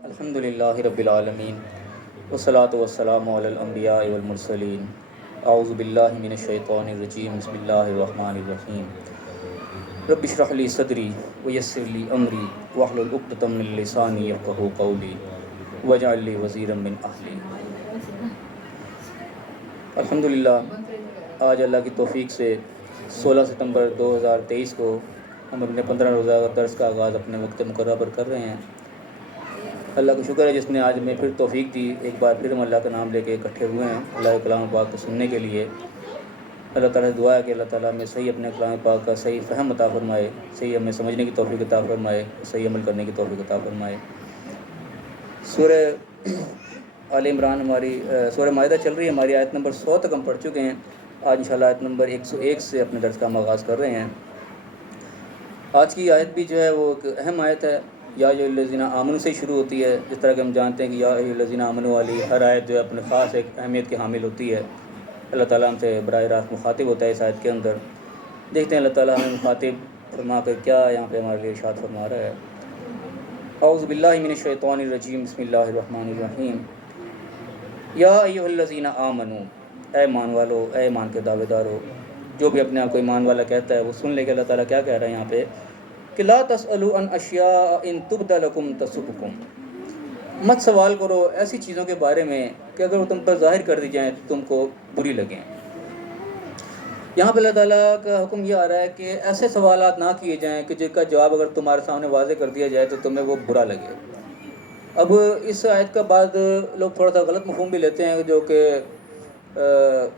الحمد للہ رب العالمین والصلاة والسلام علی الانبیاء والمرسلین اعوذ باللہ من الشیطان الرجیم بسم اللہ الرحمن الرحیم رب اشرح لی صدری ویسر لی امری واحلل عقدۃ من لسانی یفقہوا قولی واجعل لی وزیرا من اہلی۔ الحمدللہ آج اللہ کی توفیق سے 16 ستمبر 2023 کو ہم اپنے 15 روزہ درس کا آغاز اپنے وقت مقررہ پر کر رہے ہیں۔ اللہ کا شکر ہے جس نے آج میں پھر توفیق دی، ایک بار پھر ہم اللہ کا نام لے کے اکٹھے ہوئے ہیں اللہ کے کلام پاک کو سننے کے لیے۔ اللہ تعالیٰ سے دعا ہے کہ اللہ تعالیٰ ہمیں صحیح اپنے کلام پاک کا صحیح فہم عطا فرمائے، صحیح ہمیں سمجھنے کی توفیق عطا فرمائے، صحیح عمل کرنے کی توفیق عطا فرمائے۔ سورہ آل عمران سورہ مائدہ چل رہی ہے، ہماری آیت نمبر 100 تک ہم پڑھ چکے ہیں۔ آج انشاءاللہ آیت نمبر 101 سے اپنے درس کا ہم آغاز کر رہے ہیں۔ آج کی آیت بھی جو ہے وہ ایک اہم آیت ہے، یا ایھا الذین آمنوا سے شروع ہوتی ہے۔ جس طرح کہ ہم جانتے ہیں کہ یا ایھا الذین آمنوا والی ہر آیت جو ہے اپنے خاص ایک اہمیت کی حامل ہوتی ہے۔ اللہ تعالیٰ ہم سے براہ راست مخاطب ہوتا ہے اس آیت کے اندر۔ دیکھتے ہیں اللہ تعالیٰ ہمیں مخاطب فرما کر کیا یہاں پہ ہمارے لیے ارشاد فرما رہا ہے۔ اعوذ باللہ من الشیطان الرجیم بسم اللہ الرحمن الرحیم۔ یا ایھا الذین آمنوا، اے ایمان والو، اے ایمان کے دعوے دارو۔ جو بھی اپنے آپ کو ایمان والا کہتا ہے وہ سن لے کہ اللہ تعالیٰ کیا کہہ رہا ہے یہاں پہ کہ لا تسألوا عن اشیاء ان تبد لکم تسؤکم۔ مت سوال کرو ایسی چیزوں کے بارے میں کہ اگر وہ تم پر ظاہر کر دی جائیں تو تم کو بری لگیں۔ یہاں پہ اللہ تعالیٰ کا حکم یہ آ رہا ہے کہ ایسے سوالات نہ کیے جائیں کہ جن کا جواب اگر تمہارے سامنے واضح کر دیا جائے تو تمہیں وہ برا لگے۔ اب اس آیت کا بعد لوگ تھوڑا سا غلط مفہوم بھی لیتے ہیں، جو کہ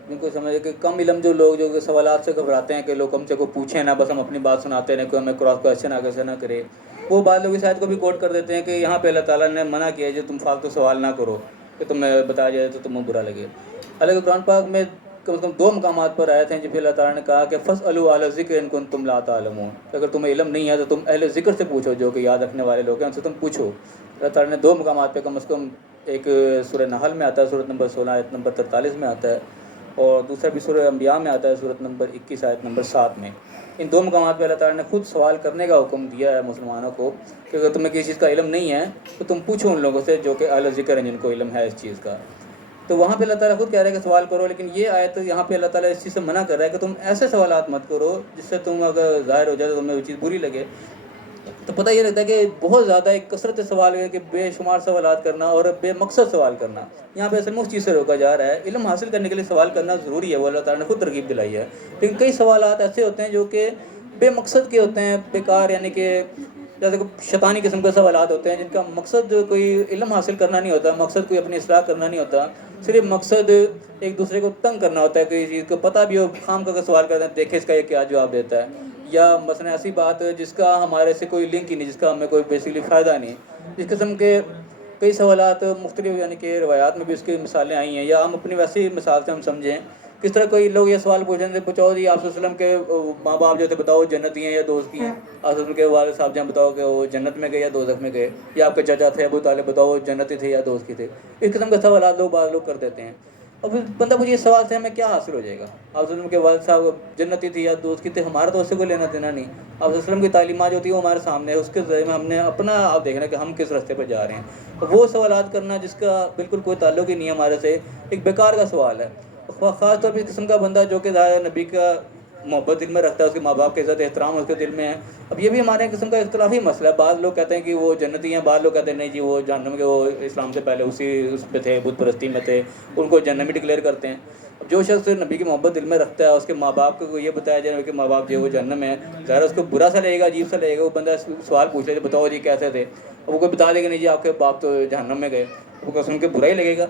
جن کو سمجھے کہ کم علم جو لوگ جو کہ سوالات سے گھبراتے ہیں کہ لوگ ہم سے کو پوچھیں نہ، بس ہم اپنی بات سناتے رہیں، کوئی ہمیں کراس کویشچن آگے سے نہ کرے۔ وہ بعض لوگ اس آیت کو بھی کوٹ کر دیتے ہیں کہ یہاں پہ اللہ تعالیٰ نے منع کیا ہے جو تم فالتو سوال نہ کرو کہ تمہیں بتایا جائے تو تمہیں برا لگے۔ حالانکہ قرآن پاک میں کم از کم 2 مقامات پر آئے تھے جب اللہ تعالیٰ نے کہا کہ فاسألوا اہل الذکر ان کنتم لا تعلمون، اگر تمہیں علم نہیں ہے تو تم اہل ذکر سے پوچھو، جو کہ یاد رکھنے والے لوگ ہیں ان سے تم پوچھو۔ اللہ تعالیٰ نے 2 مقامات پہ کم از کم، ایک سورہ نحل میں آتا ہے سورۃ نمبر 16 آیت نمبر 43 میں آتا ہے، اور دوسرا بھی سورہ انبیاء میں آتا ہے سورۃ نمبر 21 آیت نمبر 7 میں۔ ان 2 مقامات پہ اللہ تعالیٰ نے خود سوال کرنے کا حکم دیا ہے مسلمانوں کو کہ اگر تمہیں کسی چیز کا علم نہیں ہے تو تم پوچھو ان لوگوں سے جو کہ اہل ذکر ہیں، جن کو علم ہے اس چیز کا۔ تو وہاں پہ اللہ تعالیٰ خود کہہ رہا ہے کہ سوال کرو، لیکن یہ آیت یہاں پہ اللہ تعالیٰ اس چیز سے منع کر رہا ہے کہ تم ایسے سوالات مت کرو جس سے تم اگر ظاہر ہو جائے تو تمہیں وہ چیز بری لگے۔ تو پتہ یہ لگتا ہے کہ بہت زیادہ ایک کثرت سوال ہے کہ بے شمار سوالات کرنا اور بے مقصد سوال کرنا، یہاں پہ اصل میں اس چیز سے روکا جا رہا ہے۔ علم حاصل کرنے کے لیے سوال کرنا ضروری ہے، وہ اللہ تعالیٰ نے خود ترغیب دلائی ہے، لیکن کئی سوالات ایسے ہوتے ہیں جو کہ بے مقصد کے ہوتے ہیں، بیکار، یعنی کہ جیسے کہ شیطانی قسم کے سوالات ہوتے ہیں جن کا مقصد کوئی علم حاصل کرنا نہیں ہوتا، مقصد کوئی اپنی اصلاح کرنا نہیں ہوتا، صرف مقصد ایک دوسرے کو تنگ کرنا ہوتا ہے۔ کوئی چیز کو پتہ بھی ہو، خام کا سوال کرتے ہیں دیکھیں اس کا یہ کیا جواب دیتا ہے، یا مثلا ایسی بات جس کا ہمارے سے کوئی لنک ہی نہیں، جس کا ہمیں کوئی بیسکلی فائدہ نہیں۔ اس قسم کے کئی سوالات مختلف، یعنی کہ روایات میں بھی اس کی مثالیں آئی ہیں، یا ہم اپنی ویسی مثال سے ہم سمجھیں کس طرح کوئی لوگ یہ سوال پوچھ رہے تھے، پوچھو جی آپ صلی اللہ علیہ وسلم کے ماں باپ جو تھے بتاؤ جنتی ہیں یا دوزخی ہیں، آپ صلی اللہ علیہ وسلم کے والد صاحب جان بتاؤ کہ وہ جنت میں گئے یا دوزخ میں گئے، یا آپ کے چچا تھے ابو طالب بتاؤ جنتی تھے یا دوزخی تھے۔ اس قسم کے سوالات بعض لوگ کر دیتے ہیں۔ اور پھر بندہ مجھے اس سوال سے ہمیں کیا حاصل ہو جائے گا؟ آپ صلی اللہ علیہ وسلم کے والد صاحب جنتی تھی یا دوزخی تھے، ہمارا تو اس سے کوئی لینا دینا نہیں۔ آپ صلی اللہ علیہ وسلم کی تعلیمات جو ہوتی ہیں وہ ہمارے سامنے ہے، اس کے ذریعے میں ہم نے اپنا آپ دیکھنا کہ ہم کس راستے پر جا رہے ہیں۔ وہ سوالات کرنا جس کا بالکل کوئی تعلق ہی نہیں ہے ہمارے سے، ایک بیکار کا سوال ہے۔ خاص طور پہ اس قسم کا بندہ جو کہ ظاہر نبی کا محبت دل میں رکھتا ہے، اس کے ماں باپ کی عزت احترام اس کے دل میں ہے۔ اب یہ بھی ہمارے قسم کا اختلافی مسئلہ ہے، بعض لوگ کہتے ہیں کہ وہ جنتی ہیں، بعض لوگ کہتے ہیں نہیں جی وہ جہنم کے، وہ اسلام سے پہلے اس پہ تھے، بت پرستی میں تھے، ان کو جہنمی ڈکلیئر کرتے ہیں۔ اب جو شخص نبی کی محبت دل میں رکھتا ہے، اس کے ماں باپ کو یہ بتایا جائے کہ ماں باپ جو ہے وہ جہنم ہے، ظاہر اس کو برا سا لگے گا، عجیب سا لگے گا۔ وہ بندہ سوال پوچھ لے بتاؤ جی کیسے تھے، وہ کوئی بتا دے گا نہیں جی آپ کے باپ تو جہنم میں گئے، وہ کو سن کے برا ہی لگے گا۔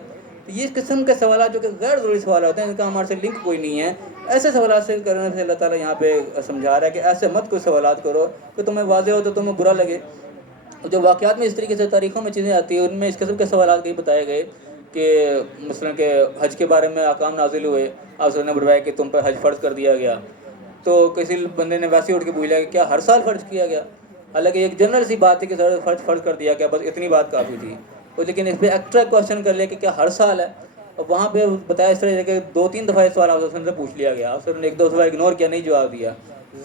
تو یہ اس قسم کے سوالات جو کہ غیر ضروری سوال ہوتے ہیں، جن کا ہمارے سے لنک کوئی نہیں ہے، ایسے سوالات سے کرنے سے اللہ تعالیٰ یہاں پہ سمجھا رہا ہے کہ ایسے مت کوئی سوالات کرو کہ تمہیں واضح ہو تو تمہیں برا لگے۔ جو واقعات میں اس طریقے سے تاریخوں میں چیزیں آتی ہیں، ان میں اس قسم کے سوالات کئی بتائے گئے کہ مثلا کہ حج کے بارے میں احکام نازل ہوئے، آپ نے بتایا کہ تم پر حج فرض کر دیا گیا، تو کسی بندے نے ویسے اٹھ کے پوچھ لیا کہ کیا ہر سال فرض کیا گیا؟ حالانکہ ایک جنرل سی بات تھی کہ فرض کر دیا گیا، بس اتنی بات کافی تھی۔ تو لیکن اس پہ ایکسٹرا کوشچن کر لیا کہ کیا ہر سال ہے؟ اور وہاں پہ بتایا اس طرح کہ 2-3 دفعہ اس سوال آپ سے پوچھ لیا گیا، آپ نے 1-2 دفعہ اگنور کیا، نہیں جواب دیا۔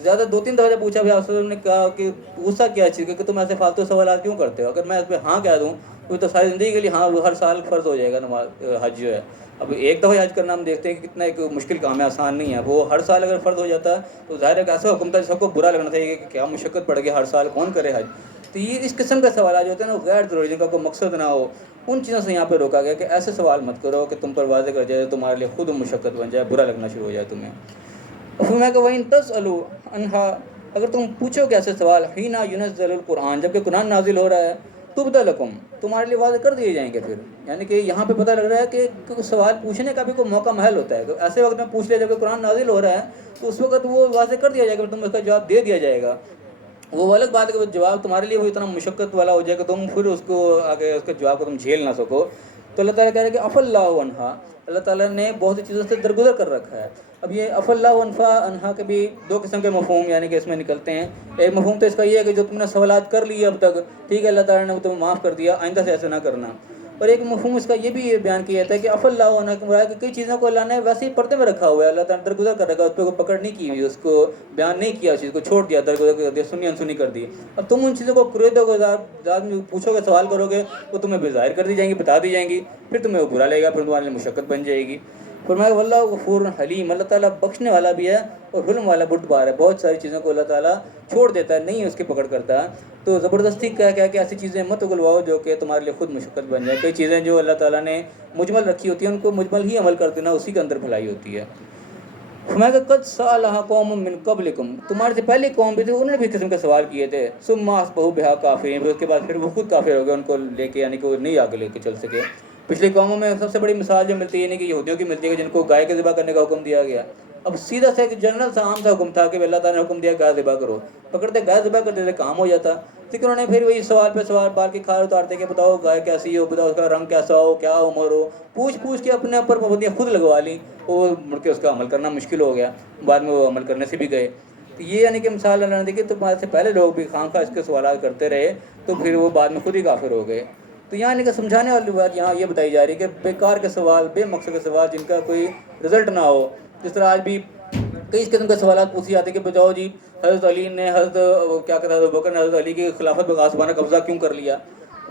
زیادہ 2-3 دفعہ جب پوچھا بھی آپ سے، نے کہا کہ غصہ کیا چیز کہ تم ایسے فالتو سوالات کیوں کرتے ہو؟ اگر میں اس پہ ہاں کہہ دوں تو ساری زندگی کے لیے ہاں وہ ہر سال فرض ہو جائے گا نماز حج جو ہے. اب ایک دفعہ حج کرنا ہم دیکھتے ہیں کہ کتنا ایک مشکل کام ہے، آسان نہیں ہے. وہ ہر سال اگر فرض ہو جاتا تو ظاہر ہے کہ ایسا حکم تھا سب کو برا لگنا چاہیے کہ کیا مشقت پڑ گئی، ہر سال کون کرے حج. تو یہ اس قسم کے سوالات جو ہوتے ہیں نا غیر ضروری، جن کا کوئی مقصد نہ ہو، ان چیزوں سے یہاں پہ روکا گیا کہ ایسے سوال مت کرو کہ تم پر واضح کر جائے، تمہارے لیے خود مشقت بن جائے، برا لگنا شروع ہو جائے تمہیں. فرمایا کہ وَإِن تَسْأَلُوا عَنْهَا، اگر تم پوچھو کہ ایسے سوال حین يُنَزَّلُ القرآن، جب کہ قرآن نازل ہو رہا ہے، تُبْدَ لَكُمْ، تمہارے لیے واضح کر دیے جائیں گے. پھر یعنی کہ یہاں پہ پتہ لگ رہا ہے کہ سوال پوچھنے کا بھی کوئی موقع محل ہوتا ہے. ایسے وقت میں پوچھ لیا جب کہ قرآن نازل ہو رہا ہے تو اس وقت وہ واضح کر دیا جائے گا، تم اس کا جواب دے دیا جائے گا. وہ الگ بات ہے کہ وہ جواب تمہارے لیے وہ اتنا مشقت والا ہو جائے کہ تم پھر اس کو آگے اس کے جواب کو تم جھیل نہ سکو. تو اللہ تعالیٰ کہہ رہے ہیں کہ عفا اللہ عنہا، اللہ تعالیٰ نے بہت سی چیزوں سے درگزر کر رکھا ہے. اب یہ عفا اللہ عنہا کے بھی دو قسم کے مفہوم یعنی کہ اس میں نکلتے ہیں. ایک مفہوم تو اس کا یہ ہے کہ جو تم نے سوالات کر لی اب تک، ٹھیک ہے، اللہ تعالیٰ نے تمہیں معاف کر دیا، آئندہ سے ایسا نہ کرنا. اور ایک مفہوم اس کا یہ بھی بیان کیا جاتا ہے کہ عفا اللہ عنہ کہ کئی چیزوں کو اللہ نے ویسے ہی پردے میں رکھا ہوا ہے، اللہ تعالیٰ نے درگزر کر رکھا، اس پہ کوئی پکڑ نہیں کی ہوئی، اس کو بیان نہیں کیا، اس چیز کو چھوڑ دیا، درگزر کر دیا، سنی انسنی کر دی. اب تم ان چیزوں کو قریدو کو پوچھو گے، سوال کرو گے، وہ تمہیں بظاہر کر دی جائیں گی، بتا دی جائیں گی، پھر تمہیں وہ برا لگے گا، پھر تمہارے لیے مشقت بن جائے گی. فرمایا واللہ غفور حلیم، اللہ تعالیٰ بخشنے والا بھی ہے اور حلم والا بردبار ہے. بہت ساری چیزوں کو اللہ تعالیٰ چھوڑ دیتا ہے، نہیں اس کی پکڑ کرتا. تو زبردستی کہہ کہ ایسی چیزیں مت اگلواؤ جو کہ تمہارے لیے خود مشقت بن جائے. کئی چیزیں جو اللہ تعالیٰ نے مجمل رکھی ہوتی ہیں ان کو مجمل ہی عمل کر دینا، اسی کے اندر بھلائی ہوتی ہے. فرمایا کہ قد سألها قوم من قبلکم، تمہارے سے پہلے قوم بھی تھی، انہوں نے بھی قسم کے سوال کیے تھے. ثم اصبحوا بها کافرین، پھر اس کے بعد پھر وہ خود کافر ہو گئے ان کو لے کے، یعنی کہ وہ نہیں آگے لے کے چل سکے. پچھلی قوموں میں سب سے بڑی مثال جو ملتی ہے یعنی کہ یہودیوں کی ملتی ہے کہ جن کو گائے کے ذبح کرنے کا حکم دیا گیا. اب سیدھا سا ایک جنرل سا عام سا حکم تھا کہ اللہ تعالیٰ نے حکم دیا گائے ذبح کرو، پکڑتے گائے ذبح کرتے تھے، کام ہو جاتا. لیکن انہوں نے پھر وہی سوال پہ سوال بال کی کھال اتارتے کہ بتاؤ گائے کیسی ہو، بتاؤ اس کا رنگ کیسا ہو، کیا عمر ہو، پوچھ کے اپنے اوپر پابندیاں خود لگوا لیں. وہ مڑ کے اس کا عمل کرنا مشکل ہو گیا، بعد میں وہ عمل کرنے سے بھی گئے. تو یہ یعنی کہ مثال اللہ نے دی کہ تمہارے سے پہلے لوگ بھی خواہ اس کے سوالات کرتے رہے تو پھر وہ بعد میں خود ہی کافر ہو گئے. تو یہاں یعنی کہ سمجھانے والی بات یہاں یہ بتائی جا رہی ہے کہ بیکار کے سوال، بے مقصد کے سوال جن کا کوئی رزلٹ نہ ہو. جس طرح آج بھی کئی قسم کے سوالات پوچھی جاتے ہیں کہ بتاؤ جی حضرت علی نے کیا کہتا ہے بکر نے حضرت علی کی خلافت پہ غاصبانہ قبضہ کیوں کر لیا؟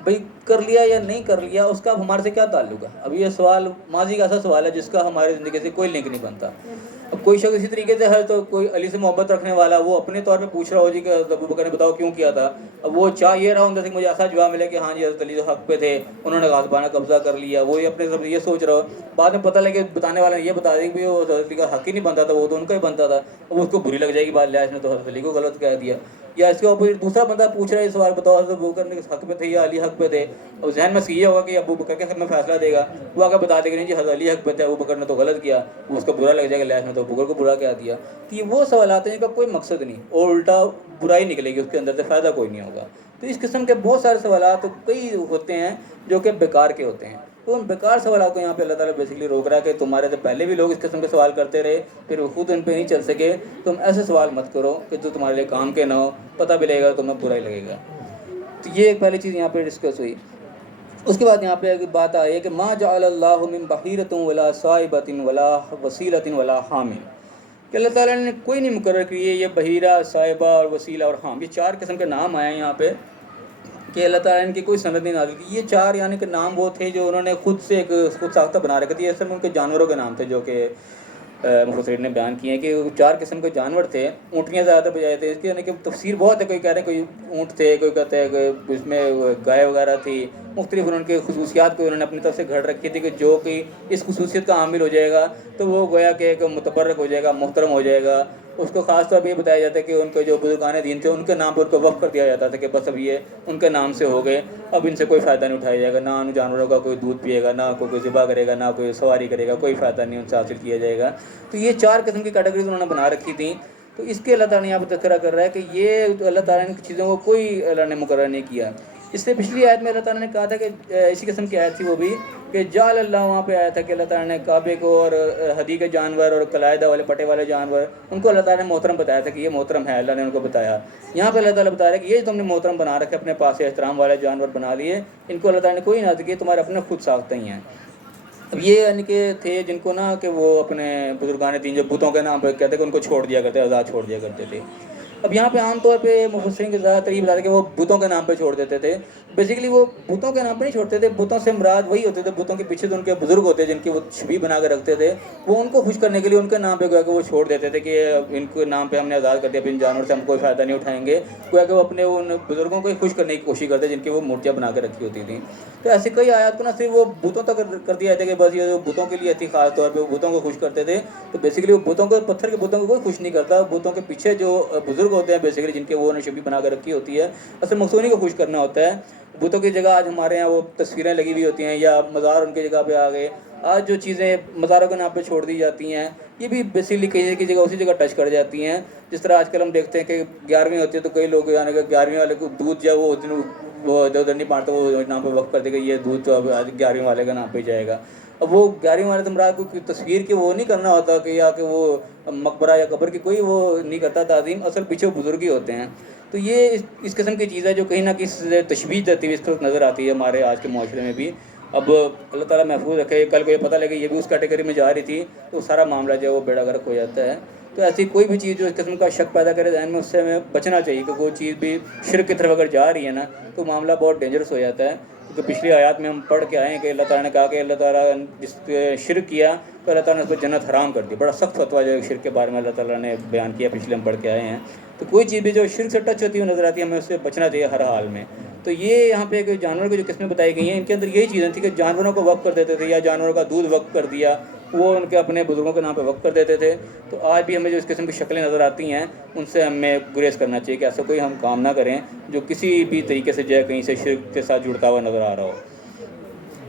بھئی کر لیا یا نہیں کر لیا اس کا ہمارے سے کیا تعلق ہے؟ اب یہ سوال ماضی کا ایسا سوال ہے جس کا ہماری زندگی سے کوئی لنک نہیں بنتا. اب کوئی شخص اسی طریقے سے ہے تو کوئی علی سے محبت رکھنے والا وہ اپنے طور پہ پوچھ رہا ہو جی کہ ابو بکر نے بتاؤ کیوں کیا تھا. اب وہ چاہ یہ رہا ہوں کہ مجھے ایسا جواب ملے کہ ہاں جی حضرت علی حق پہ تھے، انہوں نے غاصبانہ قبضہ کر لیا. وہ اپنے سب یہ سوچ رہا ہو، بعد میں پتہ لگے بتانے والا نے یہ بتا دیا کہ وہ حضرت علی کا حق ہی نہیں بنتا تھا، وہ تو ان کا ہی بنتا تھا. اب اس کو بری لگ جائے گی بات، اس نے تو حضرت علی کو غلط کہہ دیا. یا اس کے اوپر دوسرا بندہ پوچھ رہا ہے سوال، بتاؤ حضرت ابو بکر نے حق پہ تھے یا علی حق پہ تھے؟ اور ذہن میں یہ ہوگا کہ ابو بکر کے حق میں فیصلہ دے گا، وہ آگے بتا دے گا نہیں جی حضرت علی حق پہ تھے، ابو بکر نے تو غلط کیا. وہ اس کو برا لگ جائے گا، نے تو ابو بکر کو برا کہہ دیا. تو یہ وہ سوالات ہیں جن کا کوئی مقصد نہیں اور الٹا برائی نکلے گی اس کے اندر سے، فائدہ کوئی نہیں ہوگا. تو اس قسم کے بہت سارے سوالات کئی ہوتے ہیں جو کہ بیکار کے ہوتے ہیں. تو ان بیکار سوالات کو یہاں پہ اللہ تعالیٰ بیسکلی روک رہا ہے کہ تمہارے سے پہلے بھی لوگ اس قسم کے سوال کرتے رہے، پھر وہ خود ان پہ نہیں چل سکے. تم ایسے سوال مت کرو کہ جو تمہارے لیے کام کے نہ ہو، پتہ بھی لگے گا تمہیں برا ہی لگے گا. تو یہ ایک پہلی چیز یہاں پہ ڈسکس ہوئی. اس کے بعد یہاں پہ ایک بات آئی ہے کہ ما جعل اللہ من بحیرۃ ولا صائبۃ ولا وسیلۃ ولا حام، کہ اللہ تعالیٰ نے کوئی نہیں مقرر کیے یہ بحیرہ، صائبہ اور وسیلہ اور حام. یہ چار قسم کے نام آئے ہیں یہاں پہ کہ اللہ تعالیٰ نے ان کی کوئی سند نہیں نازل کی. یہ چار یعنی کہ نام وہ تھے جو انہوں نے خود سے ایک خود ساختہ بنا رکھے تھے. یہ اصل میں ان کے جانوروں کے نام تھے جو کہ مفسرین نے بیان کیے ہیں کہ چار قسم کے جانور تھے. اونٹیاں زیادہ بجائے تھے، اس کی یعنی کہ تفسیر بہت ہے. کوئی کہہ رہے ہیں کوئی اونٹ تھے، کوئی کہتے ہیں کہ اس میں گائے وغیرہ تھی. مختلف ان کے خصوصیات کو انہوں نے اپنی طرف سے گھڑ رکھی تھی کہ جو کہ اس خصوصیت کا حامل ہو جائے گا تو وہ گویا کہ ایک متبرک ہو جائے گا، محترم ہو جائے گا. اس کو خاص طور پہ یہ بتایا جاتا ہے کہ ان کے جو بزرگان دین تھے ان کے نام پر ان کو وقف کر دیا جاتا تھا کہ بس اب یہ ان کے نام سے ہو گئے، اب ان سے کوئی فائدہ نہیں اٹھایا جائے گا. نہ ان جانوروں کا کوئی دودھ پیے گا، نہ کوئی ذبح کرے گا، نہ کوئی سواری کرے گا، کوئی فائدہ نہیں ان سے حاصل کیا جائے گا. تو یہ چار قسم کی کیٹیگریز انہوں نے بنا رکھی تھیں. تو اس کے اللہ تعالیٰ نے یہاں پہ تذکرہ کر رہا ہے کہ یہ اللہ تعالیٰ نے ان چیزوں کو کوئی اللہ نے مقرر نہیں کیا. اس سے پچھلی آیت میں اللہ تعالیٰ نے کہا تھا کہ اسی قسم کی آیت تھی وہ بھی کہ جعل اللہ، وہاں پہ آیا تھا کہ اللہ تعالیٰ نے کعبے کو اور ہدی کے جانور اور قلائدہ والے پٹے والے جانور ان کو اللہ تعالیٰ نے محترم بتایا تھا کہ یہ محترم ہے، اللہ نے ان کو بتایا. یہاں پہ اللہ تعالیٰ بتا رہا ہے کہ یہ تم نے محترم بنا رکھے، اپنے پاس احترام والے جانور بنا لیے، ان کو اللہ تعالیٰ نے کوئی نہ کیا، تمہارے اپنے خود ساختہ ہی ہیں. اب یہ یعنی کہ تھے جن کو نا کہ وہ اپنے بزرگان دین جو بتوں کے نام پہ کہتے کہ ان کو چھوڑ دیا کرتے، آزاد چھوڑ دیا کرتے تھے. اب یہاں پہ عام طور پہ مفسرین کے زیادہ تر یہ بتاتے کہ وہ بتوں کے نام پہ چھوڑ دیتے تھے. بیسیکلی وہ بتوں کے نام پہ نہیں چھوڑتے تھے، بتوں سے مراد وہی ہوتے تھے، بتوں کے پیچھے تو ان کے بزرگ ہوتے جن کی وہ چھوی بنا کے رکھتے تھے، وہ ان کو خوش کرنے کے لیے ان کے نام پہ گویا کہ وہ چھوڑ دیتے تھے کہ ان کے نام پہ ہم نے آزاد کر دیا، اب ان جانور سے ہم کوئی فائدہ نہیں اٹھائیں گے. گویا کہ وہ اپنے ان بزرگوں کو ہی خوش کرنے کی کوشش کرتے جن کی وہ مورتیاں بنا کے رکھی ہوتی تھیں. تو ایسی کئی آیات کو نہ صرف وہ بتوں تک کر دیا جاتا ہے کہ بس یہ جو بتوں کے لیے تھی، خاص طور پہ وہ بتوں کو خوش کرتے تھے. تو بیسیکلی وہ بتوں کو، پتھر کے بتوں کو کوئی خوش نہیں کرتا، بتوں کے پیچھے جو بزرگ ہوتے ہیں بیسیکلی جن کے وہ نے چھبی بنا کے رکھی ہوتی ہے، اصل مقصود انہیں کو خوش کرنا ہوتا ہے. بتوں کی جگہ آج ہمارے یہاں وہ تصویریں لگی ہوئی ہوتی ہیں یا مزار ان کی جگہ پہ آ گئے. آج جو چیزیں مزاروں کے نام پہ چھوڑ دی جاتی ہیں یہ بھی بیسیکلی کہیں کی جگہ اسی جگہ ٹچ کر جاتی ہیں. جس طرح آج کل ہم دیکھتے ہیں کہ 11ویں ہوتی ہے تو کئی لوگ یعنی کہ 11ویں والے کو دودھ جو ہے وہ ادھر ادھر نہیں بانٹتے، وہ نام پہ وقف کر دے کہ یہ دودھ تو اب آج 11ویں والے کا نام پہ جائے گا. اب وہ 11ویں والے تمہارا کوئی تصویر کی وہ نہیں کرنا ہوتا کہ یا کہ وہ مقبرہ یا قبر کی کوئی وہ نہیں کرتا تعظیم، اصل پیچھے بزرگ ہی ہوتے ہیں. تو یہ اس قسم کی چیز ہے جو کہیں نہ کہیں تشبیہ دیتی ہوئی اس وقت نظر آتی ہے ہمارے آج کے معاشرے میں بھی. اب اللہ تعالیٰ محفوظ رکھے، کل کو یہ پتہ لگے یہ بھی اس کیٹیگری میں جا رہی تھی تو سارا معاملہ جو ہے وہ بیڑا غرق ہو جاتا ہے. تو ایسی کوئی بھی چیز جو اس قسم کا شک پیدا کرے ذہن میں، اس سے ہمیں بچنا چاہیے کہ کوئی چیز بھی شرک کی طرف اگر جا رہی ہے نا تو معاملہ بہت ڈینجرس ہو جاتا ہے. کیونکہ پچھلی آیات میں ہم پڑھ کے آئے ہیں کہ اللہ تعالیٰ نے کہا کہ اللہ تعالیٰ جس شرک کیا تو اللہ تعالیٰ نے اس کو جنت حرام کر دی. بڑا سخت فتویٰ جو شرک کے بارے میں اللہ تعالیٰ نے بیان کیا، پچھلے ہم پڑھ کے آئے ہیں. تو کوئی چیز بھی جو شرک سے ٹچ ہوتی ہوئی نظر آتی ہے ہمیں اس سے بچنا چاہیے ہر حال میں. تو یہ یہاں پہ ایک جانور کی جو قسمیں بتائی گئی ہیں ان کے اندر یہی چیزیں تھیں کہ جانوروں کو وقف کر دیتے تھے یا جانوروں کا دودھ وقف کر دیا، وہ ان کے اپنے بزرگوں کے نام پہ وقف کر دیتے تھے. تو آج بھی ہمیں جو اس قسم کی شکلیں نظر آتی ہیں ان سے ہمیں گریز کرنا چاہیے کہ ایسا کوئی ہم کام نہ کریں جو کسی بھی طریقے سے جو ہے کہیں سے شرک کے ساتھ جڑتا ہوا نظر آ رہا ہو.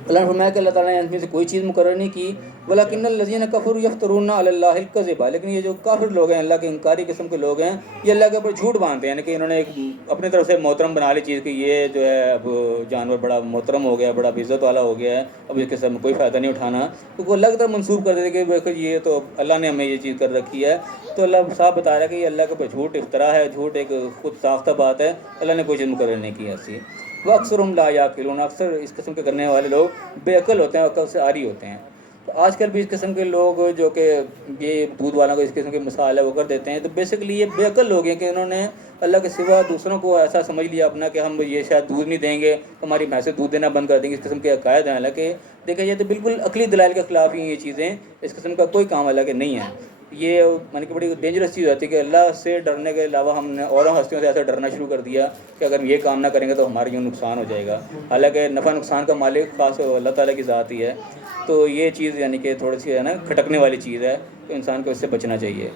اللہ نے فرمایا کہ اللہ تعالیٰ نے ان سے کوئی چیز مقرر نہیں کی. وَلَكِنَّ الَّذِينَ كَفَرُوا يَفْتَرُونَ عَلَى اللَّهِ الْكَذِبَ، لیکن یہ جو کافر لوگ ہیں، اللہ کے انکاری قسم کے لوگ ہیں، یہ اللہ کے اوپر جھوٹ باندھتے ہیں. یعنی کہ انہوں نے ایک اپنی طرف سے محترم بنا لی چیز کہ یہ جو ہے اب جانور بڑا محترم ہو گیا، بڑا عزت والا ہو گیا ہے، اب اس کے ساتھ کوئی فائدہ نہیں اٹھانا. تو وہ اللہ کی طرف منسوب کر دیتے کہ یہ تو اللہ نے ہمیں یہ چیز کر رکھی ہے. تو اللہ صاحب بتا رہا ہے کہ یہ اللہ کے اوپر جھوٹ افترا ہے، جھوٹ ایک خود ساختہ بات ہے، اللہ نے کوئی چیز مقرر نہیں کی ایسی. وہ اکثر ہم لا یعقلون، اکثر اس قسم کے کرنے والے لوگ بے عقل ہوتے ہیں، عقل سے عاری ہوتے ہیں. تو آج کل بھی اس قسم کے لوگ جو کہ یہ دودھ والوں کو اس قسم کی مثال ہے وہ کر دیتے ہیں. تو بیسیکلی یہ بے عقل لوگ ہیں کہ انہوں نے اللہ کے سوا دوسروں کو ایسا سمجھ لیا اپنا کہ ہم یہ شاید دودھ نہیں دیں گے، ہماری بھینسیں دودھ دینا بند کر دیں گے. اس قسم کے عقائد ہیں، حالانکہ دیکھا جائے تو بالکل عقلی دلائل کے خلاف ہی یہ چیزیں، اس قسم کا کوئی کام اللہ کے نہیں ہے. یہ یعنی کہ بڑی ڈینجرس چیز ہوتی ہے کہ اللہ سے ڈرنے کے علاوہ ہم نے اوروں ہستیوں سے ایسا ڈرنا شروع کر دیا کہ اگر یہ کام نہ کریں گے تو ہمارے یوں نقصان ہو جائے گا. حالانکہ نفع نقصان کا مالک خاص اللہ تعالیٰ کی ذات ہی ہے. تو یہ چیز یعنی کہ تھوڑی سی ہے نا کھٹکنے والی چیز ہے، تو انسان کو اس سے بچنا چاہیے.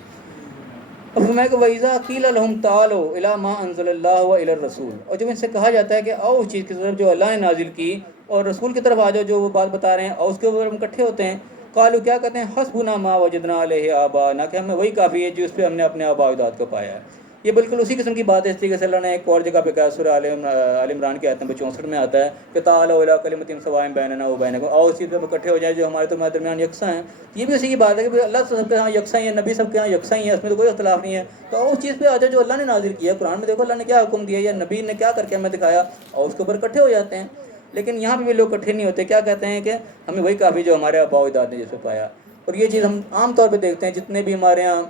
اب میں کہ وَإِذَا قِيلَ لَهُمْ تَعَالَوْا إِلَىٰ مَا أَنزَلَ اللَّهُ وَإِلَى الرَّسُولِ، اور جب ان سے کہا جاتا ہے کہ آؤ اس چیز کی طرف جو اللہ نے نازل کی اور رسول کی طرف آ جاؤ جو وہ بات بتا رہے ہیں، اور اس کے اوپر ہم اکٹھے ہوتے ہیں. قالوا، کیا کہتے ہیں، حسبنا ما وجدنا علیہ آباءنا، کہ ہمیں وہی کافی ہے جو اس پہ ہم نے اپنے آباء و اجداد کو پایا ہے. یہ بالکل اسی قسم کی بات ہے. اس طریقے سے اللہ نے ایک اور جگہ پہ کہا، سورہ آل عمران کی آیت نمبر 64 میں آتا ہے کہ تعالوا الی کلمۃ سواء بیننا وبینکم، آؤ اسی پہ اکٹھے ہو جائیں جو ہمارے تمہارے درمیان یکساں ہیں. یہ بھی اسی کی بات ہے کہ اللہ سب کے یہاں یکساں ہی ہے، نبی سب کے یہاں یکساں ہی ہے، اس میں تو کوئی اختلاف نہیں ہے. تو آؤ اس چیز پہ آ جاؤ جو اللہ نے نازل کیا ہے. قرآن میں دیکھو اللہ نے کیا حکم دیا یا نبی نے کیا کر کے ہمیں دکھایا، اور اس کے اوپر اکٹھے ہو جاتے ہیں. لیکن یہاں پہ بھی لوگ اکٹھے نہیں ہوتے. کیا کہتے ہیں کہ ہمیں وہی کافی جو ہمارے آباء و اجداد نے جس پہ پایا. اور یہ چیز ہم عام طور پہ دیکھتے ہیں جتنے بھی ہمارے یہاں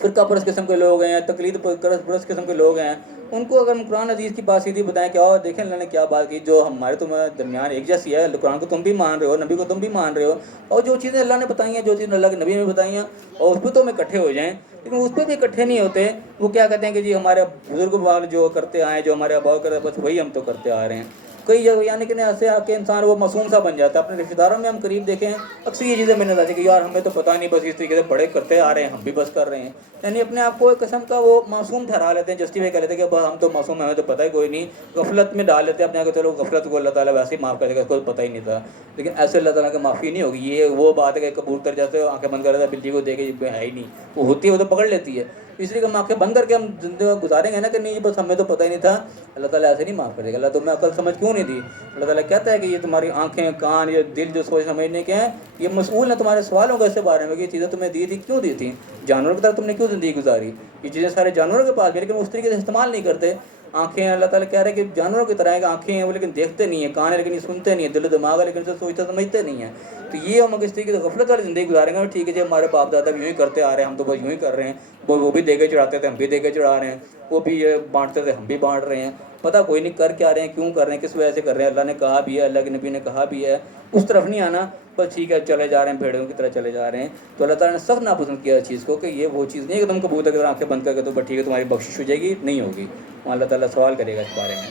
فرقہ پرست قسم کے لوگ ہیں یا تقلید پرست قسم کے لوگ ہیں، ان کو اگر ہم قرآن عزیز کی بات سیدھی بتائیں کہ اور دیکھیں اللہ نے کیا بات کی جو ہمارے تمہارے درمیان ایک جیسی ہے، قرآن کو تم بھی مان رہے ہو، نبی کو تم بھی مان رہے ہو، اور جو چیزیں اللہ نے بتائی ہیں، جو چیزیں اللہ کے نبی نے بتائی ہیں، اور اس پہ تو ہم اکٹھے ہو جائیں. لیکن اس پہ بھی اکٹھے نہیں ہوتے. وہ کیا کہتے ہیں کہ جی ہمارے بزرگ والے جو کرتے آئے، جو ہمارے آباء کرتے بس وہی ہم تو کرتے آ رہے ہیں. کئی جگہ یعنی کہ ایسے آ کے انسان وہ معصوم سا بن جاتا ہے. اپنے رشتہ داروں میں ہم قریب دیکھیں اکثر یہ چیزیں میں نے کہ یار ہمیں تو پتہ نہیں، بس اس طریقے سے بڑے کرتے آ رہے ہیں، ہم بھی بس کر رہے ہیں. یعنی اپنے آپ کو ایک قسم کا وہ معصوم ٹھہرا لیتے ہیں، جسٹیفائی کر لیتے ہیں کہ ہم تو معصوم ہیں، ہمیں تو پتہ ہی کوئی نہیں. غفلت میں ڈال لیتے ہیں اپنے آپ کو، چلو غفلت کو اللہ تعالیٰ ویسے ہی معاف کر دے گا، اس کو پتہ ہی نہیں تھا. لیکن ایسے اللہ تعالیٰ کی معافی نہیں ہوگی. یہ وہ بات ہے کہ کبوتر جیسے آنکھیں بند کر رہتا ہے، بلی کو دیکھے ہے ہی نہیں، وہ ہوتی ہے وہ تو پکڑ لیتی ہے. اس لیے کہ ہم آنکھیں بند کر کے ہم زندگی گزاریں گے نا کہ نہیں بس ہمیں تو پتہ ہی نہیں تھا، اللہ تعالیٰ ایسے نہیں معاف کرے گا. اللہ تمہیں عقل سمجھ کیوں نہیں دی؟ اللہ تعالیٰ کہتا ہے کہ یہ تمہاری آنکھیں، کان، یہ دل جو سوچ سمجھنے کے ہیں، یہ مسئول ہیں تمہارے سوالوں کا اس بارے میں کہ یہ چیزیں تمہیں دی تھی، کیوں دی تھی؟ جانوروں کی طرح تم نے کیوں زندگی گزاری؟ یہ چیزیں سارے جانوروں کے پاس بھی، لیکن وہ اس طریقے سے استعمال نہیں کرتے. آنکھیں اللہ تعالیٰ کہہ رہے ہیں کہ جانوروں کی طرح ہے کہ آنکھیں ہیں وہ لیکن دیکھتے نہیں ہیں، کان ہے لیکن یہ سنتے نہیں ہیں، دل و دماغ ہے لیکن اسے سوچتے سمجھتے نہیں ہیں. تو یہ ہم اگر اس طریقے سے غفلت والی زندگی گزاریں گے، ٹھیک ہے جی ہمارے باپ دادا بھی یوں ہی کرتے آ رہے ہیں، ہم تو بس یوں ہی کر رہے ہیں، وہ بھی دے کے چڑھاتے تھے ہم بھی دے کے چڑھا رہے ہیں، وہ بھی یہ بانٹتے تھے ہم بھی بانٹ رہے ہیں، پتہ کوئی نہیں کر کے آ رہے ہیں، کیوں کر رہے ہیں، کس وجہ سے کر رہے ہیں، اللہ نے کہا بھی ہے، اللہ کے نبی نے کہا بھی ہے، اس طرف نہیں آنا، بس ٹھیک ہے چلے جا رہے ہیں بھیڑوں کی طرح چلے جا رہے ہیں. تو اللہ تعالیٰ نے سخت ناپسند کیا اس چیز کو کہ یہ وہ چیز نہیں ہے کہ تم قبول اگر آنکھیں بند کر کے تو بس ٹھیک ہے تمہاری بخشش ہو جائے گی، نہیں ہوگی. اللہ تعالیٰ سوال کرے گا اس بارے میں.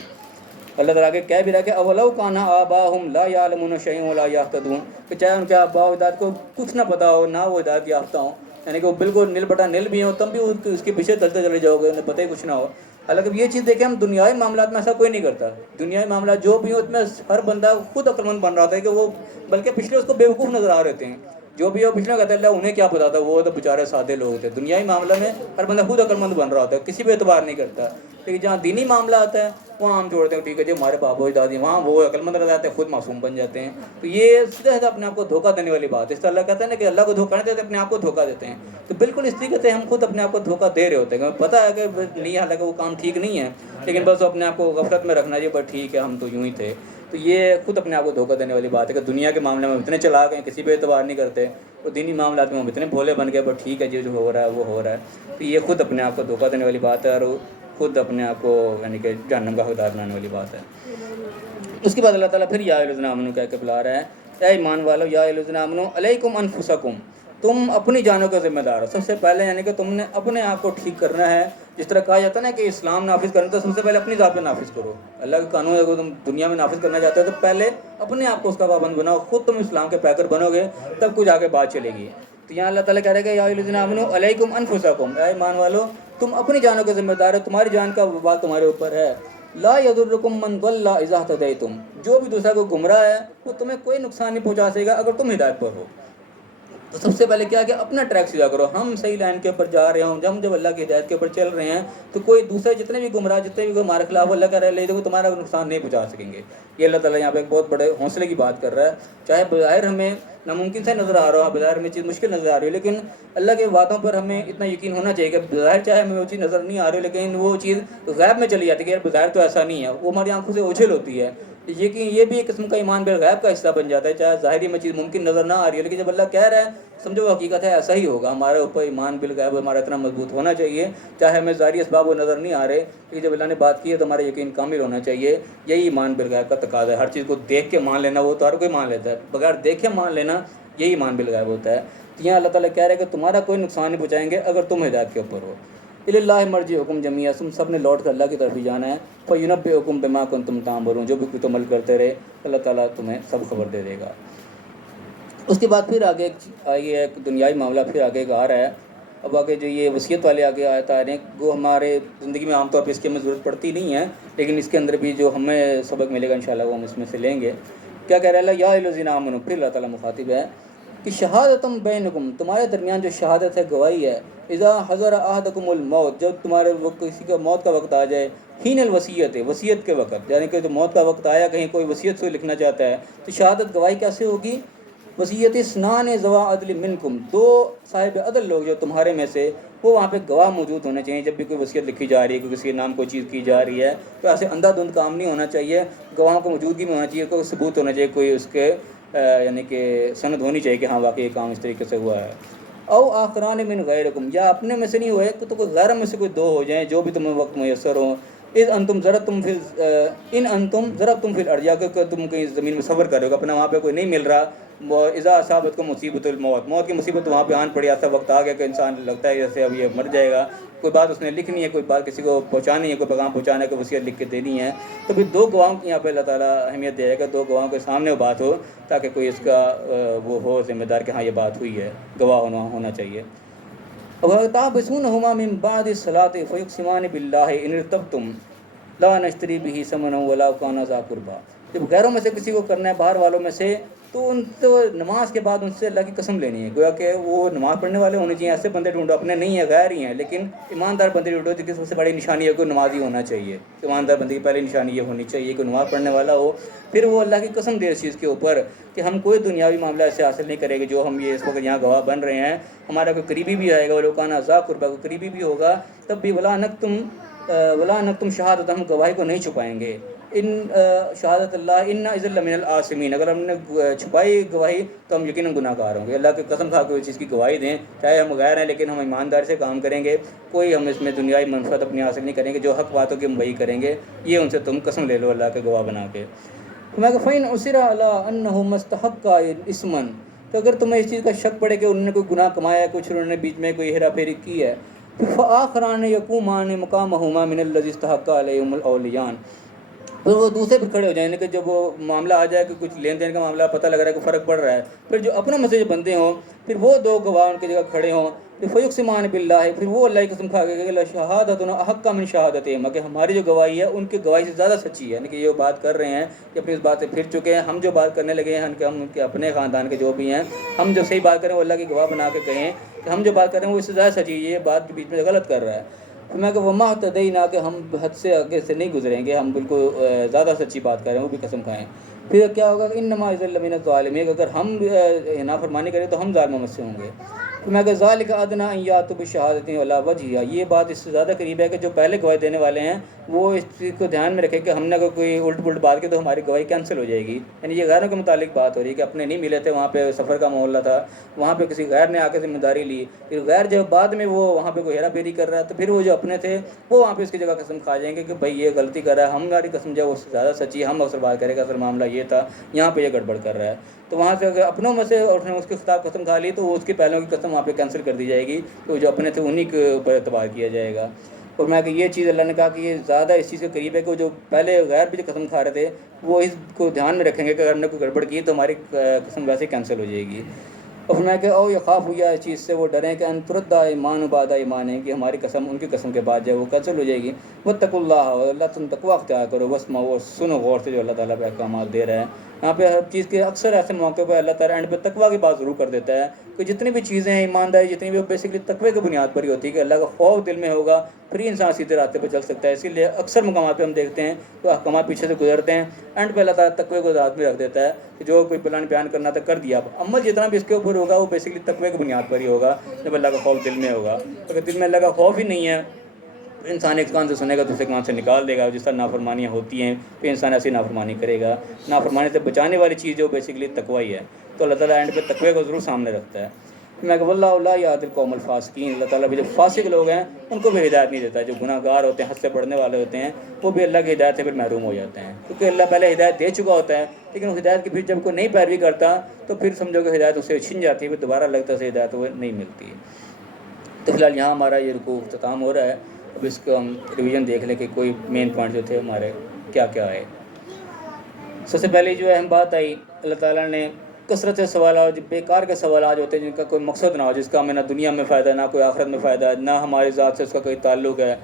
اللہ تعالیٰ آگے کہہ بھی رہا کہ اولو کانا آباہم لا یعلمون شیئا ولا یہتدون، کہ چاہے ان کے آباء و اجداد کو کچھ نہ پتہ ہو، نہ وہ ہدایت یافتہ ہوں، یعنی کہ وہ بالکل نل بٹا نل بھی ہوں، تب بھی اس کے پیچھے چلتے چلے جاؤ گے، انہیں پتہ ہی کچھ نہ ہو. حالانکہ یہ چیز دیکھیں ہم دنیاوی معاملات میں ایسا کوئی نہیں کرتا. دنیاوی معاملات جو بھی ہو اس میں ہر بندہ خود عقل مند بن رہا تھا کہ وہ بلکہ پچھلے اس کو بیوقوف نظر آ رہے تھے. جو بھی ہو پچھلے کہتے ہیں اللہ انہیں کیا پتا تھا، وہ تو بیچارے سادے لوگ تھے. دنیاوی معاملہ میں ہر بندہ خود عقل مند بن رہا ہوتا ہے، کسی بھی اعتبار نہیں کرتا. لیکن جہاں دینی معاملہ آتا ہے وہاں ہم جوڑتے ہیں ٹھیک ہے جی ہمارے بابا دادی، وہاں وہ عقل مند رہ جاتے ہیں، خود معصوم بن جاتے ہیں. تو یہ سیدھا سیدھا اپنے آپ کو دھوکہ دینے والی بات ہے. اس طرح اللہ کہتا ہے نا کہ اللہ کو دھوکہ نہیں دیتے، اپنے آپ کو دھوکہ دیتے ہیں. تو بالکل اس طریقے سے ہم خود اپنے آپ کو دھوکہ دے رہے ہوتے ہیں. پتہ ہے کہ نہیں، حالانکہ وہ کام ٹھیک نہیں ہے، لیکن بس اپنے آپ کو غفلت میں رکھنا، جی بس ٹھیک ہے ہم تو یوں ہی تھے. تو یہ خود اپنے آپ کو دھوکہ دینے والی بات ہے کہ دنیا کے معاملے میں اتنے چلاک ہیں کسی بھی اعتبار نہیں کرتے، اور دینی معاملات میں ہم اتنے بھولے بن گئے بس ٹھیک ہے جو ہو رہا ہے وہ ہو رہا ہے. تو یہ خود اپنے آپ کو دھوکہ دینے والی بات ہے، اور خود اپنے آپ کو یعنی کہ جہنم کا حقدار بنانے والی بات ہے. اس کے بعد اللہ تعالیٰ پھر یا ایھا الذین آمنوا کہہ کے بلا رہا ہے، اے ایمان والو یا ایھا الذین آمنوا علیکم انفسکم، تم اپنی جانوں کا ذمہ دار ہو. سب سے پہلے یعنی کہ تم نے اپنے آپ کو ٹھیک کرنا ہے. جس طرح کہا جاتا ہے نا کہ اسلام نافذ کرنا تو سب سے پہلے اپنی ذات پہ نافذ کرو. اللہ کے قانون اگر تم دنیا میں نافذ کرنا چاہتے ہو تو پہلے اپنے آپ کو اس کا پابند بناؤ. خود تم اسلام کے پیکر بنو گے تب کچھ آگے بات چلے گی. تو یہاں اللہ تعالیٰ کہہ رہے ہیں کہ یا ایھا الذین آمنوا علیکم انفسکم، اے ایمان والو تم اپنی جانوں کے ذمہ دار ہو، تمہاری جان کا وبال تمہارے اوپر ہے. لا یضرکم من ضل اذا اهتدیتم، جو بھی دوسرا کو گمراہ ہے وہ تمہیں کوئی نقصان نہیں پہنچا سکے گا اگر تم ہدایت پر ہو. تو سب سے پہلے کیا کہ اپنا ٹریک سیدھا کرو. ہم صحیح لائن کے اوپر جا رہے ہوں، جب اللہ کی ہدایت کے اوپر چل رہے ہیں تو کوئی دوسرے جتنے بھی گمراہ جتنے بھی ہمارے خلاف اللہ کہہ رہے ہیں وہ تمہارا نقصان نہیں پہنچا سکیں گے. یہ اللہ تعالیٰ یہاں پہ ایک بہت بڑے حوصلے کی بات کر رہا ہے. چاہے بظاہر ہمیں ناممکن سے نظر آ رہا ہو، بظاہر ہمیں چیز مشکل نظر آ رہی ہے، لیکن اللہ کے وعدوں پر ہمیں اتنا یقین ہونا چاہیے کہ بظاہر چاہے ہمیں وہ چیز نظر نہیں آ رہی لیکن وہ چیز غیب میں چلی جاتی ہے کہ بظاہر تو ایسا نہیں ہے، وہ ہماری آنکھوں سے اوجھل ہوتی ہے. یقین یہ بھی ایک قسم کا ایمان بالغیب کا حصہ بن جاتا ہے. چاہے ظاہری میں چیز ممکن نظر نہ آ رہی ہے لیکن جب اللہ کہہ رہا ہے سمجھو حقیقت ہے ایسا ہی ہوگا. ہمارے اوپر ایمان بالغیب ہمارا اتنا مضبوط ہونا چاہیے، چاہے ہمیں ظاہری اسباب وہ نظر نہیں آ رہے لیکن جب اللہ نے بات کی ہے تو ہمارا یقین کامل ہونا چاہیے. یہی ایمان بالغیب کا تقاضا ہے. ہر چیز کو دیکھ کے مان لینا وہ تو ہر کوئی مان لیتا ہے، بغیر دیکھے مان لینا یہی ایمان بالغیب ہوتا ہے. تو یہاں اللہ تعالیٰ کہہ رہے ہیں کہ تمہارا کوئی نقصان نہیں پہنچائیں گے اگر تم ہدایت کے اوپر ہو. الی اللہ مرجعکم جمیعا، تم سب نے لوٹ کر اللہ کی طرف ہی جانا ہے. فینبئکم بما کنتم تعملون، جو بھی کچھ عمل کرتے رہے اللہ تعالیٰ تمہیں سب خبر دے دے گا. اس کے بعد پھر آگے یہ ایک دنیائی معاملہ پھر آگے آ رہا ہے. اب آگے جو یہ وصیت والے آگے آیت آ رہے ہیں وہ ہمارے زندگی میں عام طور پہ اس کی ہمیں ضرورت پڑتی نہیں ہے، لیکن اس کے اندر بھی جو ہمیں سبق ملے گا انشاءاللہ وہ ہم اس میں سے لیں گے. کیا کہہ رہا ہے اللہ یا ایھا الذین آمنوا، پھر اللہ تعالیٰ مخاطب ہے کہ شہادتم بینکم، تمہارے درمیان جو شہادت ہے گواہی ہے، اذا حضر احدکم الموت، جب تمہارے کسی کا موت کا وقت آ جائے، حین الوصیت، وصیت کے وقت، یعنی کہ جو موت کا وقت آیا کہیں کوئی وصیت سے لکھنا چاہتا ہے تو شہادت گواہی کیسے ہوگی؟ وصیت اثنان ذوا عدل منکم، دو صاحب عدل لوگ جو تمہارے میں سے وہ وہاں پہ گواہ موجود ہونے چاہیے. جب بھی کوئی وصیت لکھی جا رہی ہے، کوئی کسی کے نام کوئی چیز کی جا رہی ہے تو ایسے اندھا دھند کام نہیں ہونا چاہیے. گواہوں کو موجودگی میں ہونا چاہیے، کوئی ثبوت ہونا چاہیے، کوئی اس کے یعنی کہ سند ہونی چاہیے کہ ہاں واقعی یہ کام اس طریقے سے ہوا ہے. او آخران من غیرکم، یا اپنے میں سے نہیں ہوئے تو کوئی غیر میں سے کوئی دو ہو جائیں جو بھی تمہیں وقت میسر ہوں. ان انتم ضربتم فی الارض، یا کہ تم کہیں زمین میں سفر کرو گے، اپنا وہاں پہ کوئی نہیں مل رہا. اذا اصابتکم مصیبۃ الموت، موت کی مصیبت وہاں پہ آن پڑی، ایسا وقت آ گیا کہ انسان لگتا ہے جیسے اب یہ مر جائے گا، کوئی بات اس نے لکھنی ہے، کوئی بات کسی کو پہنچانی ہے، کوئی پیغام پہنچانا ہے، کوئی وصیت لکھ کے دینی ہے، تو پھر دو گواہوں کی یہاں پہ اللہ تعالیٰ اہمیت دے گا. دو گواہوں کے سامنے وہ بات ہو تاکہ کوئی اس کا وہ ہو ذمہ دار کہ ہاں یہ بات ہوئی ہے، گواہ ہونا چاہیے. وَتَحْبِسُونَهُمَا مِن بَعْدِ الصَّلَاةِ فَيُقْسِمَانِ بِاللَّهِ إِنِ ارْتَبْتُمْ لَا نَشْتَرِي بِهِ ثَمَنًا وَلَوْ كَانَ ذَا قُرْبَىٰ، جب غیروں میں سے کسی کو کرنا ہے، باہر والوں میں سے، تو ان تو نماز کے بعد ان سے اللہ کی قسم لینی ہے. گویا کہ وہ نماز پڑھنے والے ہونے چاہیے. ایسے بندے ڈھونڈو، اپنے نہیں ہیں غیر ہی ہیں لیکن ایماندار بندے ڈھونڈو جس کی سب سے بڑی نشانی ہے کوئی نمازی ہونا چاہیے. ایماندار بندے کی پہلی نشانی یہ ہونی چاہیے کہ نماز پڑھنے والا ہو. پھر وہ اللہ کی قسم دے اس چیز کے اوپر کہ ہم کوئی دنیاوی معاملہ ایسے حاصل نہیں کریں گے جو ہم یہ اس وقت یہاں گواہ بن رہے ہیں. ہمارا کوئی قریبی بھی آئے گا، وہ لوکانہ ذا قربا، کوئی قریبی بھی ہوگا تب بھی ولا نکتم ولا نکتم شہادت، ہم گواہی کو نہیں چھپائیں گے، ان شہادت اللہ ان اذا لمن العاصمین، اگر ہم نے چھپائی گواہی تو ہم یقیناً گناہ گار ہوں گے۔ اللہ کی قسم کھا کے اس چیز کی گواہی دیں، چاہے ہم غیر ہیں لیکن ہم ایمانداری سے کام کریں گے، کوئی ہم اس میں دنیائی منفعت اپنی حاصل نہیں کریں گے، جو حق باتوں کی ہم وہی کریں گے، یہ ان سے تم قسم لے لو اللہ کے گواہ بنا کے۔ میں کہ فَإِنْ عُثِرَ عَلَىٰ أَنَّهُ مَسْتَحَقَّ اسْمًا، تو اگر تمہیں اس چیز کا شک پڑے کہ انہوں نے کوئی گناہ کمایا ہے، کچھ انہوں نے بیچ میں کوئی ہیرا پھیری کی ہے، فآخران یقومان مقامہما من الذی استحق علیہم الاولیان، پھر وہ دوسرے پھر کھڑے ہو جائیں کہ جب وہ معاملہ آ جائے کہ کچھ لین دین کا معاملہ پتہ لگ رہا ہے کہ فرق پڑ رہا ہے، پھر جو اپنا مسئلے جو بندے ہوں پھر وہ دو گواہ ان کی جگہ کھڑے ہوں، پھر فیقسمان باللہ، پھر وہ اللہ کی قسم کھا کے کہ شہادتنا احق من شہادتہم، کہ ہماری جو گواہی ہے ان کی گواہی سے زیادہ سچی ہے، یعنی کہ یہ بات کر رہے ہیں کہ اپنی اس بات سے پھر چکے ہیں، ہم جو بات کرنے لگے ہیں کہ ہم ان کے اپنے خاندان کے جو بھی ہیں، ہم جو صحیح بات کریں وہ اللہ کی گواہ بنا کے کہیں کہ ہم جو بات کر رہے ہیں وہ اس سے زیادہ سچی ہے، یہ بات بیچ میں غلط کر رہا ہے۔ تو میں کہ وما اهتدینا، کہ ہم حد سے آگے سے نہیں گزریں گے، ہم بالکل زیادہ سچی بات کریں وہ بھی قسم کھائیں۔ پھر کیا ہوگا کہ انما اذا لمن الظالمین، اگر ہم نافرمانی کریں تو ہم ظالموں میں سے ہوں گے۔ تو میں کہ ذالک ادنی ان یاتوا بشہادۃ علی وجہہا، یہ بات اس سے زیادہ قریب ہے کہ جو پہلے گواہی دینے والے ہیں وہ اس چیز کو دھیان میں رکھیں کہ ہم نے اگر کوئی الٹ پلٹ بات کی تو ہماری گواہی کینسل ہو جائے گی، یعنی یہ غیروں کے متعلق بات ہو رہی ہے کہ اپنے نہیں ملے تھے، وہاں پہ سفر کا معاملہ تھا، وہاں پہ کسی غیر نے آ کے ذمہ داری لی، پھر غیر جب بعد میں وہ وہاں پہ کوئی ہیرا پھیری کر رہا ہے تو پھر وہ جو اپنے تھے وہ وہاں پہ اس کی جگہ قسم کھا جائیں گے کہ بھائی یہ غلطی کر رہا ہے، ہماری قسم جو ہے وہ زیادہ سچی ہے، ہم اکثر بات کریں کہ اصل معاملہ یہ تھا، یہاں پہ یہ گڑبڑ کر رہا ہے۔ تو وہاں سے اگر اپنوں میں سے اور اس کے خطاب قسم کھا لی تو وہ اس کی پہلوں کی قسم وہاں پہ کینسل کر دی جائے گی، تو جو اپنے تھے انہی کے اوپر اعتبار کیا جائے گا۔ اور میں کہ یہ چیز اللہ نے کہا کہ یہ زیادہ اس چیز کے قریب ہے کہ وہ جو پہلے غیر بھی جو قسم کھا رہے تھے وہ اس کو دھیان میں رکھیں گے کہ اگر ہم نے کوئی گڑبڑ کی تو ہماری قسم ویسے کینسل ہو جائے گی۔ اور میں کہ او یخاف ہوا اس چیز سے وہ ڈریں کہ ان ترد ایمان بعد ایمان ہے، کہ ہماری قسم ان کی قسم کے بعد جو ہے وہ کینسل ہو جائے گی۔ واتقوا اللہ، اور اللہ تم تقوی اختیار کرو، واسمعوا، اور سنو غور سے جو اللہ تعالیٰ پہ احکامات دے رہا ہے۔ یہاں پہ ہر چیز کے اکثر ایسے موقع پہ اللہ تعالیٰ اینڈ پہ تقوی کی بات ضرور کر دیتا ہے کہ جتنی بھی چیزیں ہیں ایمانداری جتنی بھی بیسکلی تقوی کی بنیاد پر ہی ہوتی ہے کہ اللہ کا خوف دل میں ہوگا پھر ہی انسان سیدھے راستے پہ چل سکتا ہے۔ اسی لیے اکثر مقامات پہ ہم دیکھتے ہیں تو احکامات پیچھے سے گزرتے ہیں، اینڈ پہ اللہ تعالیٰ تقوی کو ذات میں رکھ دیتا ہے کہ جو کوئی پلان بیان کرنا تھا کر دیا، عمل جتنا بھی اس کے اوپر ہوگا وہ بیسکلی تقوی کی بنیاد پر ہی ہوگا جب اللہ کا خوف دل میں ہوگا۔ اگر دل میں اللہ کا خوف ہی نہیں ہے انسان ایک کان سے سنے گا دوسرے کان سے نکال دے گا، جس طرح نافرمانیاں ہوتی ہیں پھر انسان ایسی نافرمانی کرے گا۔ نافرمانی سے بچانے والی چیز جو بیسکلی تقوی ہے، تو اللہ تعالیٰ اینڈ پہ تقوی کو ضرور سامنے رکھتا ہے۔ میں کہ واللہ لا یہدی القوم الفاسقین، اللہ تعالیٰ بھی جو فاسق لوگ ہیں ان کو بھی ہدایت نہیں دیتا، جو گناہ گار ہوتے ہیں حد سے بڑھنے والے ہوتے ہیں وہ بھی اللہ کی ہدایت سے پھر محروم ہو جاتے ہیں، کیونکہ اللہ پہلے ہدایت دے چکا ہوتا ہے، لیکن اس ہدایت کی پھر جب کوئی نئی پیروی کرتا تو پھر سمجھو کہ ہدایت اس سے چھن جاتی ہے، پھر دوبارہ لگتا سے ہدایت وہ نہیں ملتی۔ تو فی الحال یہاں ہمارا یہ رکوع اختتام ہو رہا ہے، اب اس کو ہم ریویژن دیکھ لیں کہ کوئی مین پوائنٹ جو تھے ہمارے کیا کیا آئے۔ سب سے پہلے جو اہم بات آئی، اللہ تعالیٰ نے کثرت سے سوالات، بیکار کے سوالات ہوتے ہیں جن کا کوئی مقصد نہ ہو، جس کا ہمیں نہ دنیا میں فائدہ نہ کوئی آخرت میں فائدہ، نہ ہماری ذات سے اس کا کوئی تعلق ہے،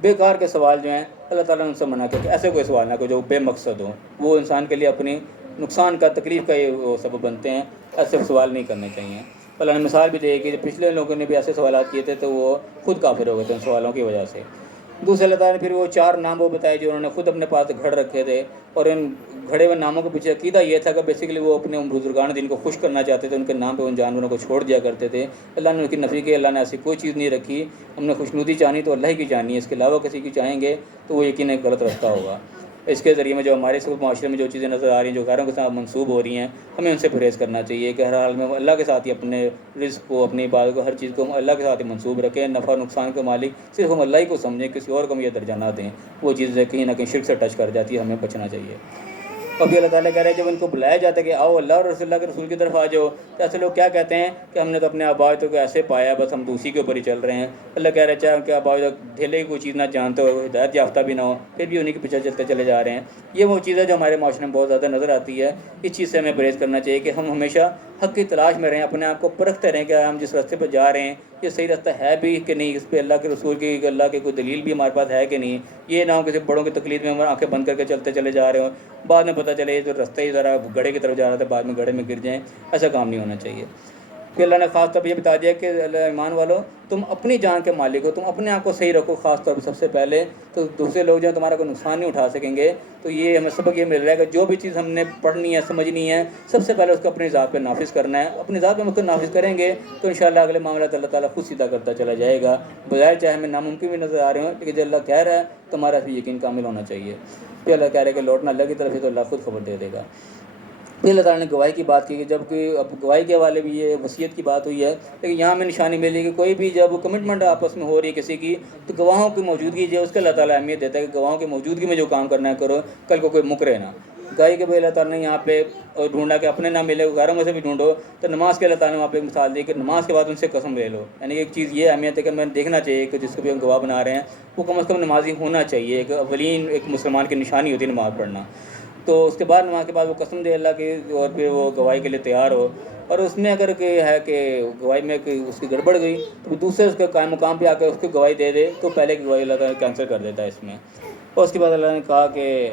بیکار کے سوال جو ہیں اللہ تعالیٰ نے ان سے منع کیا کہ ایسے کوئی سوال نہ کرو جو بے مقصد ہوں، وہ انسان کے لیے اپنی نقصان کا تکلیف کا یہ سبب بنتے ہیں، ایسے سوال نہیں کرنے چاہیے۔ اللہ نے مثال بھی دی کہ پچھلے لوگوں نے بھی ایسے سوالات کیے تھے تو وہ خود کافر ہو گئے تھے ان سوالوں کی وجہ سے۔ دوسرے اللہ تعالیٰ نے پھر وہ 4 نام وہ بتائے جو انہوں نے خود اپنے پاس گھڑ رکھے تھے، اور ان گھڑے ہوئے ناموں کے پیچھے عقیدہ یہ تھا کہ بیسیکلی وہ اپنے بزرگان دین کو خوش کرنا چاہتے تھے، ان کے نام پہ ان جانوروں کو چھوڑ دیا کرتے تھے۔ اللہ نے ان کی نفی کی، اللہ نے ایسی کوئی چیز نہیں رکھی، ہم نے خوشنودی چاہنی تو اللہ ہی کی چاہنی ہے، اس کے علاوہ کسی کی چاہیں گے تو وہ یقیناً غلط رستہ ہوگا۔ اس کے ذریعے میں جو ہمارے معاشرے میں جو چیزیں نظر آ رہی ہیں جو غیروں کے ساتھ منسوب ہو رہی ہیں، ہمیں ان سے پرہیز کرنا چاہیے کہ ہر حال میں اللہ کے ساتھ ہی اپنے رزق کو، اپنی عبادت کو، ہر چیز کو ہم اللہ کے ساتھ ہی منسوب رکھیں، نفع نقصان کے مالک صرف ہم اللہ ہی کو سمجھیں، کسی اور کو ہم یہ درجہ نہ دیں، وہ چیزیں کہیں نہ کہیں شرک سے ٹچ کر جاتی ہے، ہمیں بچنا چاہیے۔ ابھی اللہ تعالیٰ کہہ رہے ہیں جب ان کو بلایا جاتا ہے کہ آؤ اللہ اور رسول اللہ کے رسول کی طرف آ جاؤ، تو ایسے لوگ کیا کہتے ہیں کہ ہم نے تو اپنے آباء کو ایسے پایا بس ہم تو اسی کے اوپر ہی چل رہے ہیں۔ اللہ کہہ رہے ہیں چاہے ان کے آباء ڈھیلے کی کوئی چیز نہ جانتے ہو، ہدایت یافتہ بھی نہ ہو، پھر بھی انہیں کے پیچھے چلتے چلے جا رہے ہیں۔ یہ وہ چیز ہے جو ہمارے معاشرے میں بہت زیادہ نظر آتی ہے، اس چیز سے ہمیں پرہیز کرنا چاہیے کہ ہم ہمیشہ حق کی تلاش میں رہیں، اپنے آپ کو پرکھتے رہیں کہ ہم جس راستے پہ جا رہے ہیں یہ صحیح راستہ ہے بھی کہ نہیں، اس پہ اللہ کے رسول کی، اللہ کی کوئی دلیل بھی ہمارے پاس ہے کہ نہیں۔ یہ نہ ہو کسی بڑوں کی تقلید میں ہم آنکھیں بند کر کے چلتے چلے جا رہے ہوں، بعد میں پتہ چلے یہ جو راستہ ہی ذرا گڑھے کی طرف جا رہا تھا بعد میں گڑھے میں گر جائیں، ایسا کام نہیں ہونا چاہیے۔ پھر اللہ نے خاص طور پہ یہ بتا دیا کہ اللہ ایمان والو تم اپنی جان کے مالک ہو، تم اپنے آپ کو صحیح رکھو خاص طور پہ سب سے پہلے، تو دوسرے لوگ جو ہیں تمہارا کوئی نقصان نہیں اٹھا سکیں گے۔ تو یہ ہمیں سبق یہ مل رہا ہے کہ جو بھی چیز ہم نے پڑھنی ہے سمجھنی ہے سب سے پہلے اس کو اپنی ذات پہ نافذ کرنا ہے۔ اپنی ذات پہ ہم اس کو نافذ کریں گے تو انشاءاللہ اگلے معاملات اللہ تعالیٰ خود سیدھا کرتا چلا جائے گا، بظاہر چاہے ہمیں ناممکن بھی نظر آ رہے ہوں، لیکن جو اللہ کہہ رہا ہے تو ہمارا اس پہ یقین کامل ہونا چاہیے۔ پھر اللہ کہہ رہا ہے کہ لوٹنا اللہ کی طرف ہے تو اللہ خود خبر دے دے گا۔ پھر اللہ تعالیٰ نے گواہی کی بات کی، جب کہ اب گواہی کے حوالے بھی یہ وصیت کی بات ہوئی ہے، لیکن یہاں میں نشانی ملی کہ کوئی بھی جب کمٹمنٹ آپس میں ہو رہی ہے کسی کی تو گواہوں کی موجودگی جو ہے اس کے اللہ تعالیٰ اہمیت دیتا ہے کہ گواہوں کی موجودگی میں جو کام کرنا ہے کرو، کل کو کوئی مکرے نہ۔ گواہی کے بھی اللہ تعالیٰ نے یہاں پہ ڈھونڈا کہ اپنے نہ ملے غیروں میں سے بھی ڈھونڈو، تو نماز کے اللہ تعالیٰ نے وہاں پہ ایک مثال دی کہ نماز کے بعد ان سے قسم لے لو، یعنی ایک چیز یہ اہمیت ہے کہ میں دیکھنا چاہیے کہ جس کو بھی ہم گواہ بنا رہے ہیں وہ کم از کم نمازی ہونا چاہیے، ایک اولین ایک مسلمان کی نشانی ہوتی ہے نماز پڑھنا۔ تو اس کے بعد نماز کے بعد وہ قسم دے اللہ کی اور پھر وہ گواہی کے لیے تیار ہو، اور اس میں اگر کہ ہے کہ گواہی میں کہ اس کی گڑبڑ گئی تو دوسرے اس کے قائم مقام پہ آ کے اس کی گواہی دے دے تو پہلے کی گواہی اللہ تعالیٰ کینسل کر دیتا ہے اس میں۔ اور اس کے بعد اللہ نے کہا کہ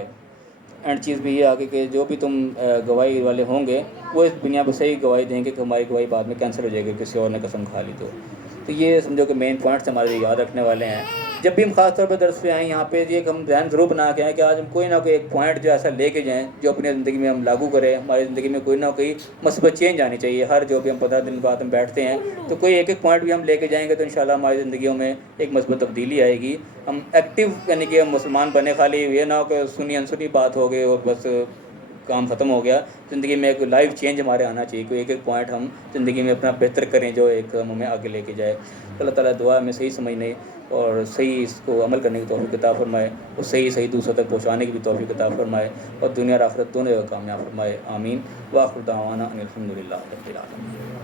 اینڈ چیز بھی یہ آگے کہ جو بھی تم گواہی والے ہوں گے وہ اس دنیا پہ صحیح گواہی دیں گے کہ ہماری گواہی بعد میں کینسل ہو جائے گی کسی اور نے قسم کھا لی تو یہ سمجھو کہ مین پوائنٹس ہمارے لیے یاد رکھنے والے ہیں جب بھی ہم خاص طور پہ درس پہ آئیں یہاں پہ، یہ کہ ہم ذہن ضرور بنا کے آئیں کہ آج ہم کوئی نہ کوئی ایک پوائنٹ جو ایسا لے کے جائیں جو اپنی زندگی میں ہم لاگو کریں، ہماری زندگی میں کوئی نہ کوئی مثبت چینج آنی چاہیے۔ ہر جو بھی ہم 15 دن بعد ہم بیٹھتے ہیں تو کوئی ایک ایک پوائنٹ بھی ہم لے کے جائیں گے تو انشاءاللہ ہماری زندگیوں میں ایک مثبت تبدیلی آئے گی۔ ہم ایکٹیو یعنی کہ ہم مسلمان بنے، خالی یہ نہ ہو کہ سنی انسنی بات ہو گئی اور بس کام ختم ہو گیا۔ زندگی میں ایک لائف چینج ہمارے آنا چاہیے، کوئی ایک ایک پوائنٹ ہم زندگی میں اپنا بہتر کریں جو ایک ہمیں آگے لے کے جائے۔ اللہ تعالیٰ دعا میں صحیح سمجھنے اور صحیح اس کو عمل کرنے کی توفیق عطا فرمائے، اور صحیح دوسروں تک پہنچانے کی بھی توفیق عطا فرمائے، اور دنیا اور آخرت دونوں جگہ کامیاب فرمائے، آمین۔ وآخر دعوانا ان الحمد للہ رب العالمین۔